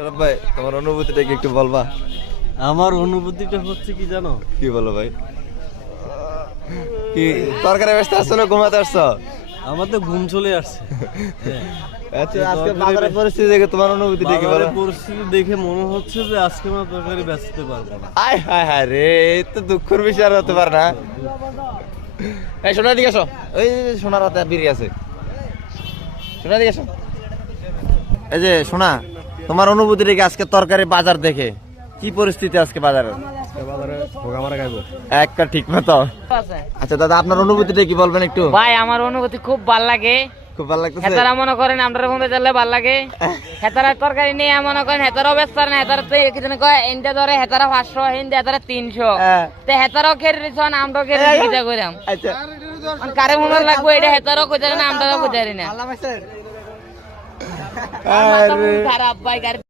সৌরভ ভাই তোমার অনুভূতিটা কি একটু বলবা? আমার অনুভূতিটা হচ্ছে কি জানো? কি বলো ভাই? কি তরকারি ব্যস্ত আসছো না ঘুমাতে আসছো? আমার তো ঘুম চলে আসছে। আচ্ছা আজকে বাজারের পরিস্থিতি দেখে তোমার অনুভূতিটা কি বলো? বাজারের পরিস্থিতি দেখে মনে হচ্ছে যে আজকে আমার তরকারি বেচতে পারবো না। আয় হায় হায় রে, এই তো দুঃখের বিষয় আর হতে পারে না। এই সোনা দিকে এসো, ওই যে সোনার হাতে বিড়ি আছে, সোনা দিকে এসো। এই যে সোনা, তোমার অনুভূতিটা কি আজকে তরকারি বাজার দেখে? কি পরিস্থিতি আজকে বাজারে? একটা ঠিক মতো। আচ্ছা দাদা, আপনার অনুভূতিটা কি বলবেন একটু? ভাই আমার অনুভূতি খুব ভাল লাগে। খুব ভালো লাগতেছে। হেতারা মনে করেন আমরা মধ্যে চলে ভাল লাগে। হেতারা তরকারি নিয়ে মনে করেন হেতারাও ব্যস্ত না, হেতারা তো কি জানি কয় ইন্ডিয়া ধরে হেতারা 500 হিন্দি হেতারা 300 তে হেতারাও খেয়ে দিছন আমরাও খেয়ে দিতে কইরাম। আচ্ছা কারে মনে লাগবো এটা হেতারাও কইতে না আমরাও কইতারি না। আরে খারাপ ভাই।